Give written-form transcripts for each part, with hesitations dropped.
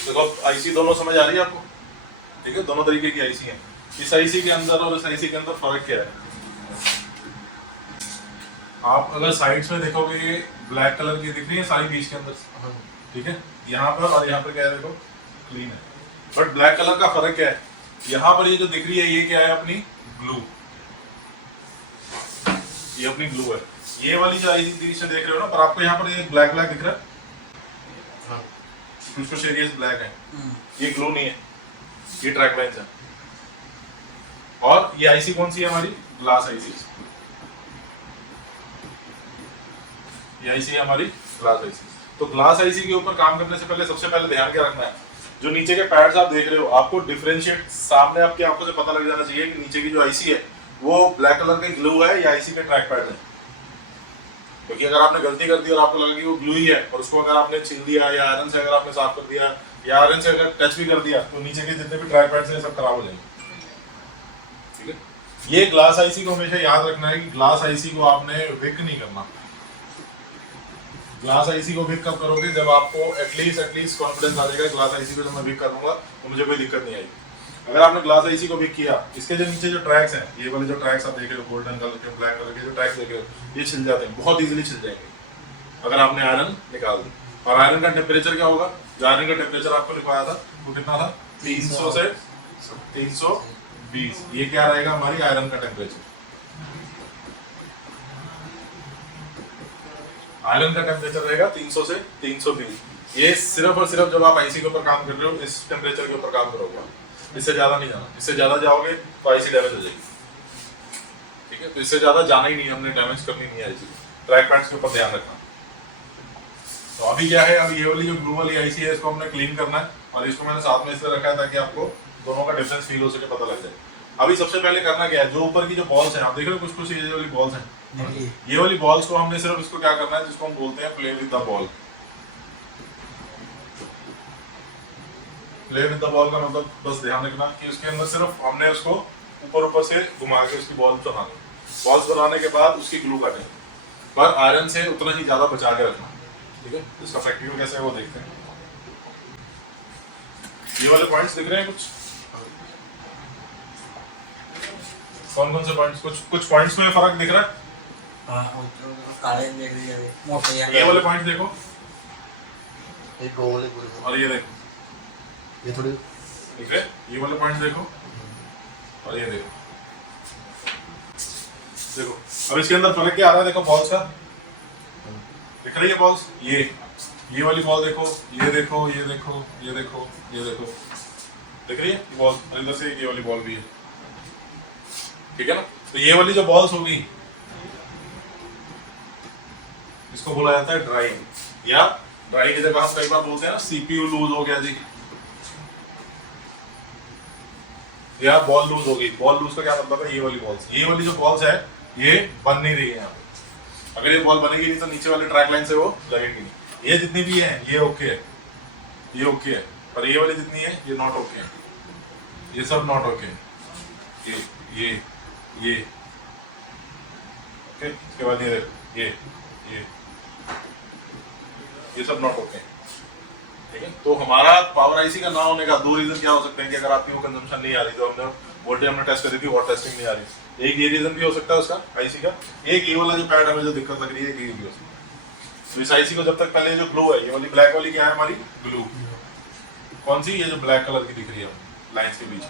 देखो आईसी दोनों समझ आ रही है आपको? ठीक है, दोनों तरीके की आईसी है। इस आईसी के अंदर और इस आईसी के अंदर फर्क क्या है? आप अगर साइड्स में देखोगे ये ब्लैक कलर की दिख रही है सारी बीच के अंदर, ठीक है, यहाँ पर और यहाँ पर क्या है देखो क्लीन है, बट ब्लैक कलर का फर्क क्या है? यहाँ पर ये जो दिख रही है ये क्या है? अपनी ब्लू, ये अपनी ब्लू है। ये वाली जो आईसी से देख रहे हो ना, पर आपको यहाँ पर ये ब्लैक ब्लैक दिख रहा है, कुछ कुछ एरियाज ब्लैक है, ये ग्लो नहीं है, ये ट्रैक लाइन्स है। और ये आईसी कौन सी है हमारी? Glass IC. ये आईसी है हमारी ग्लास आईसी। तो ग्लास आईसी के ऊपर काम करने से पहले सबसे पहले ध्यान क्या रखना है, जो नीचे के पैड्स आप देख रहे हो आपको डिफरेंशिएट सामने आपकी आंखों से पता लग जाना चाहिए कि नीचे की जो आईसी है वो ब्लैक कलर का ग्लू है या आईसी के ट्रैक पैड है। क्योंकि अगर आपने गलती कर दी और आपको लगा कि वो ग्लू ही है और उसको अगर आपने छील दिया या आयरन से अगर आपने साफ कर दिया या आयरन से अगर टच भी कर दिया तो नीचे के जितने भी ट्रैक पैड्स हैं सब खराब हो जाएंगे। ठीक है, ये ग्लास आईसी को हमेशा याद रखना है कि ग्लास आईसी को आपने विक नहीं करना। ग्लास आईसी को विक कब करोगे? जब आपको एटलीस्ट कॉन्फिडेंस आ जाएगा ग्लास आईसी को जब मैं विक कर दूंगा तो मुझे कोई दिक्कत नहीं आएगी। अगर आपने ग्लास आईसी को विक किया, इसके जो नीचे जो ट्रैक्स हैं, ये वाले जो ट्रैक्स आप देख रहे हो गोल्डन कलर के ब्लैक कलर के जो ट्रैक्स देख रहे हो, ये छिल जाते हैं, बहुत इजीली छिल जाएंगे अगर आपने आयरन निकाल दी। और आयरन का टेम्परेचर क्या होगा? जो आयरन का टेम्परेचर आपको लिखवाया था वो कितना था? 300 से 320। ये क्या रहेगा हमारी आयरन का टेम्परेचर? आयरन का टेम्परेचर रहेगा 300 से 320। ये सिर्फ और सिर्फ जब आप आईसी के ऊपर काम कर रहे हो इस टेम्परेचर के ऊपर काम करोगे, इससे ज्यादा नहीं जाना। इससे ज्यादा जाओगे तो आईसी डैमेज हो जाएगी। ठीक है, तो इससे ज्यादा जाना ही नहीं, हमने डैमेज करनी नहीं है आईसी। ट्रैक पैड्स के ऊपर ध्यान रखना। तो अभी क्या है, अब ये वाली जो ब्लू वाली आईसी है इसको हमने क्लीन करना है और इसको मैंने साथ में इसलिए रखा है ताकि आपको दोनों का डिफरेंस फील हो सके, पता लग जाए। अभी सबसे पहले करना क्या है, जो ऊपर की जो बॉल्स हैं आप देख रहे हो, कुछ कुछ ये वाली बॉल्स हैं, ये वाली बॉल्स को हमने सिर्फ इसको क्या करना है, जिसको हम बोलते हैं play with the ball. Play with the ball का मतलब बस ध्यान रखना कि उसके अंदर सिर्फ हमने उसको ऊपर ऊपर से घुमा के उसकी बॉल्स बनानी। बॉल्स बनाने के बाद उसकी ग्लू करनी, पर आयरन से उतना ही ज्यादा बचा के रखना। ठीक है, इसका प्रैक्टिकल कैसे है वो देखते हैं। ये वाले पॉइंट्स दिख रहे हैं कुछ? कौन कौन से पॉइंट्स? कुछ पॉइंट्स में फर्क दिख रहा है? ये वाले पॉइंट देखो, और ये देखो, ये थोड़ी ठीक है, ये वाले पॉइंट देखो और ये देखो। देखो अब इसके अंदर फर्क क्या आ रहा है? देखो बॉल्स का दिख रही है बॉल्स, ये वाली बॉल देखो, ये देखो, ये देखो, ये देखो, ये देखो, दिख रही है बॉल, और इधर से ये वाली बॉल भी है। ठीक है ना? तो ये वाली जो बॉल्स होगी इसको बोला जाता है ड्राई, या ड्राई की जगह हम कई बार बोलते हैं ना सीपीयू लूज हो गया जी, या बॉल लूज हो गई। बॉल लूज का क्या मतलब है? ये वाली बॉल्स, ये वाली जो बॉल्स है ये बन नहीं रही है यहाँ पे। अगर ये बॉल बनेगी नहीं तो नीचे वाले ट्रैक लाइन से वो लगेगी नहीं। ये जितनी भी है ये ओके है, ये ओके है, पर ये वाली जितनी है ये नॉट ओके है, ये सब नॉट ओके है। ये ओके, इसके बाद ये देखो, ये सब नॉट ओके। ठीक है, तो हमारा पावर आईसी का ना होने का दो रीजन क्या हो सकते हैं कि अगर आपकी वो कंजम्पशन नहीं आ रही, तो हमने वोल्टेज हमने टेस्ट करी थी, वो टेस्टिंग नहीं आ रही, एक ये रीजन भी हो सकता है उसका आईसी का। एक ये वाला जो पैड हमें जो दिक्कत लग रही है ये भी हो सकता है। तो इस आईसी को जब तक पहले जो ग्लो है, ये वाली ब्लैक वाली क्या है हमारी ग्लू, कौन सी? ये जो ब्लैक कलर की दिख रही है लाइंस के बीच,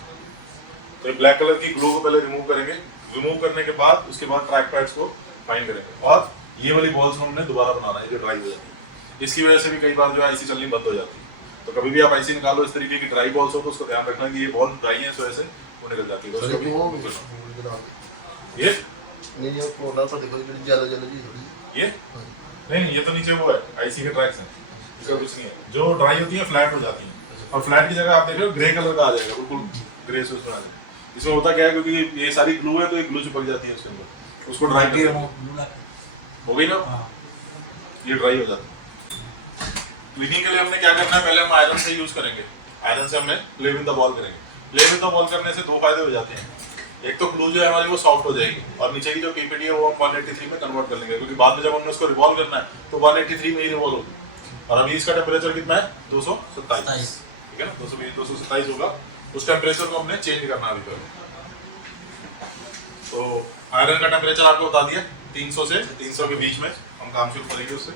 तो ये ब्लैक कलर की ग्लू को पहले रिमूव करेंगे। रिमूव करने के बाद उसके बाद ट्रैक पैड्स को फाइन करेंगे और ये वाली बॉल्स को हमने दोबारा बनाना है जो ड्राई हो जाती है। इसकी वजह से भी कई बार जो आईसी चलनी बंद हो जाती है। तो कभी भी आप आईसी निकालो इस तरीके की ड्राई बॉल्स हो तो उसको ध्यान रखना कि ये बॉल ड्राई है, इस वजह से वो निकल जाती है। ये नहीं ये कोना पर देखो ये येलो येलो जी थोड़ी, ये नहीं, ये तो नीचे वो है आईसी के ट्रैक्स हैं, इसका कुछ नहीं है। जो ड्राई होती है फ्लैट हो जाती है, और फ्लैट की जगह आप देख रहे हो ग्रे कलर का आ जाएगा, बिल्कुल ग्रे से उसमें आ जाएगा। इसमें होता क्या है, क्योंकि ये सारी ग्लू है तो ये ग्लू चिपक जाती है उसके अंदर, उसको ड्राई हो गई ना, ये ड्राई हो जाता है। क्लीनिंग के लिए हमने क्या करना है, पहले हम आयरन से यूज करेंगे, आयरन से हमने प्ले विद द बॉल करेंगे। प्ले विद द बॉल करने से दो फायदे हो जाते हैं, एक तो ग्लू जो है हमारी वो सॉफ्ट हो जाएगी और नीचे की जो पीपीटी है वो हम 183 में कन्वर्ट कर लेंगे, क्योंकि बाद में जब हमने उसको रिवॉल्व करना है तो 183 में ही रिवॉल्व होगी। और अभी इसका टेम्परेचर कितना है? 227। ठीक है ना, 220 227 होगा, उस टेम्परेचर को हमने चेंज करना अभी पहले। तो आयरन का टेम्परेचर आपको बता दिया, 300 से 300 के बीच में हम काम शुरू करेंगे उससे।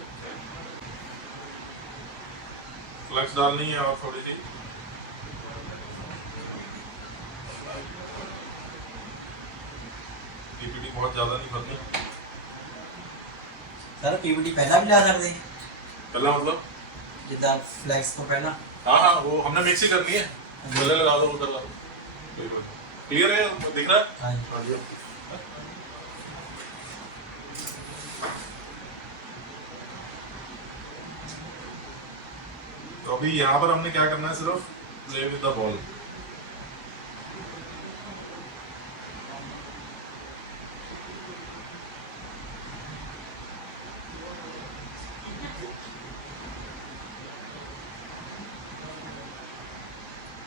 फ्लक्स डालनी है और थोड़ी सी पीपीटी बहुत ज्यादा नहीं भरनी। सर पीवीटी पहला भी ला सकते हैं पहला मतलब जितना फ्लैक्स को पहला। हाँ हाँ, वो हमने मिक्स ही करनी है, गले लगा दो उधर लगा दो, क्लियर है, दिख रहा है। हाँ जी। हाँ जी। तो अभी यहाँ पर हमने क्या करना है, सिर्फ प्ले विद द बॉल।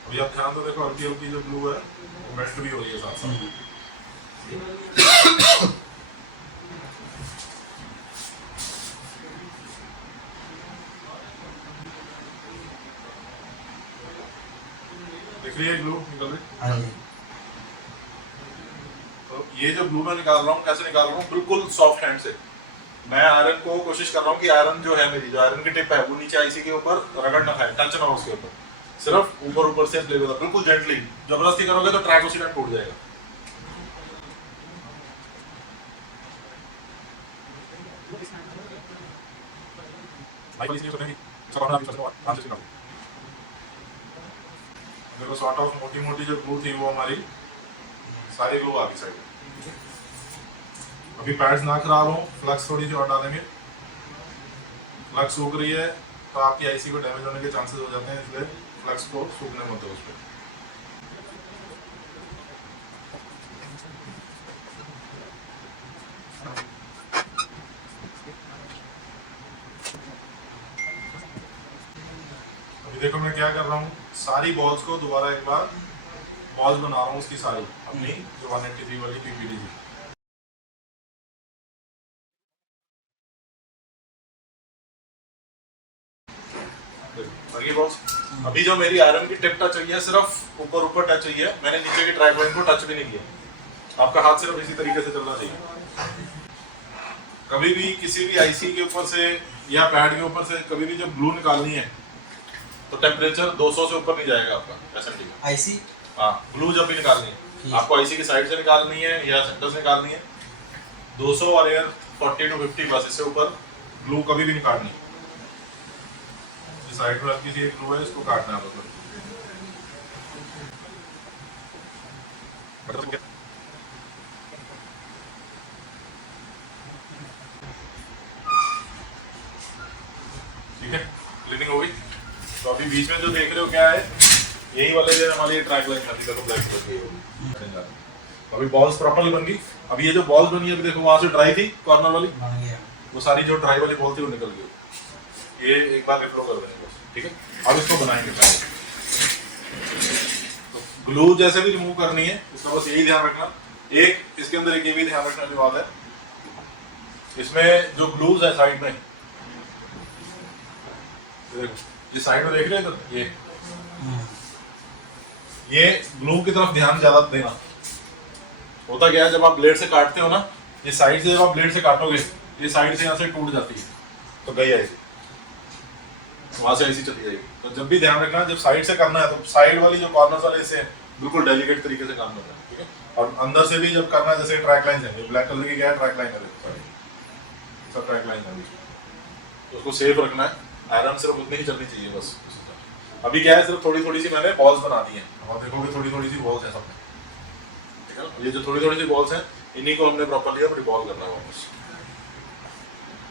अभी आप ध्यान तो देखो, हल्की हल्की जो ब्लू है वो मेल्ट भी हो रही है साथ साथ। दिख रही है ग्लू निकल रही। हाँ जी। तो ये जो ग्लू मैं निकाल रहा हूँ, कैसे निकाल रहा हूँ, बिल्कुल सॉफ्ट हैंड से। मैं आयरन को कोशिश कर रहा हूँ कि आयरन जो है मेरी, जो आयरन की टिप है वो नीचे आईसी के ऊपर रगड़ ना खाए, टच ना हो उसके ऊपर, सिर्फ ऊपर ऊपर से प्ले होगा, बिल्कुल जेंटली। जबरदस्ती करोगे तो ट्रैक उसी टाइम टूट जाएगा। देखो सॉर्ट ऑफ मोटी मोटी जो ग्लू थी वो हमारी सारी ग्लू आ गई साइड। अभी पैड्स ना खराब हो, फ्लक्स थोड़ी सी और डालेंगे। फ्लक्स सूख रही है तो आपकी आईसी को डैमेज होने के चांसेस हो जाते हैं, इसलिए फ्लक्स को सूखने मत दो उस पर। अभी देखो मैं क्या कर रहा हूँ, सारी बॉल्स को दोबारा एक बार बॉल्स बना रहा हूँ उसकी सारी, अपनी जो 183 वाली पीपीडी थी। अभी जो मेरी आयरन की टिप टच हुई है, सिर्फ ऊपर ऊपर टच हुई है, मैंने नीचे की ट्रैक लाइन को टच भी नहीं किया। आपका हाथ सिर्फ इसी तरीके से चलना चाहिए। कभी भी किसी भी आईसी के ऊपर से या पैड के ऊपर से कभी भी जब ग्लू निकालनी है तो टेम्परेचर 200 से ऊपर नहीं जाएगा आपका एसएमडी का। आईसी, हाँ, ग्लू जब भी निकालनी है आपको आईसी की साइड से निकालनी है या सेंटर से निकालनी है, 200 और एयर 40 to 50, बस इससे ऊपर ग्लू कभी भी निकालनी है। साइड में हल्की सी एक ग्लू है, इसको काटना है मतलब। ठीक है, क्लीनिंग हो गई। तो अभी बीच में जो देख रहे हो क्या है, यही वाले जो हमारी ट्रैक लाइन आती है, तो ब्लैक कलर की। अभी बॉल्स प्रॉपर्ली बन गई। अब ये जो बॉल्स बनी है, अभी देखो वहां से ड्राई थी कॉर्नर वाली, बन गया। वो सारी जो ड्राई वाली बॉल थी वो निकल गई। ये एक बार रिफ्लो कर देंगे बस, ठीक है। अब इसको बनाएंगे ट्राई। तो ग्लू जैसे भी रिमूव करनी है, इसका बस यही ध्यान रखना। एक इसके अंदर एक ये भी ध्यान रखने की बात है, इसमें जो ग्लूज है साइड में, ये साइड में देख रहे हैं तो ये ग्लू की तरफ ध्यान ज्यादा देना। होता क्या है, जब आप ब्लेड से काटते हो ना, ये साइड से जब आप ब्लेड से काटोगे, ये साइड से यहाँ से टूट जाती है, तो गई आईसी, वहां से आईसी चली जाएगी। तो जब भी ध्यान रखना, जब साइड से करना है तो साइड वाली जो कॉर्नर वाले से बिल्कुल डेलिकेट तरीके से काम करना है, ठीक है। और अंदर से भी जब करना है, जैसे ट्रैक लाइन है, ब्लैक कलर की क्या है, ट्रैक लाइन है, सब ट्रैक लाइन है, तो उसको सेफ रखना है। आयरन सिर्फ उतनी ही चलनी चाहिए बस। अभी क्या है, सिर्फ थोड़ी थोड़ी सी मैंने बॉल्स बना दी हैं, और देखोगे थोड़ी थोड़ी सी बॉल्स हैं सब में, ठीक है। ये जो थोड़ी थोड़ी सी बॉल्स हैं, इन्हीं को हमने प्रॉपर्ली अपनी बॉल करना है वापस।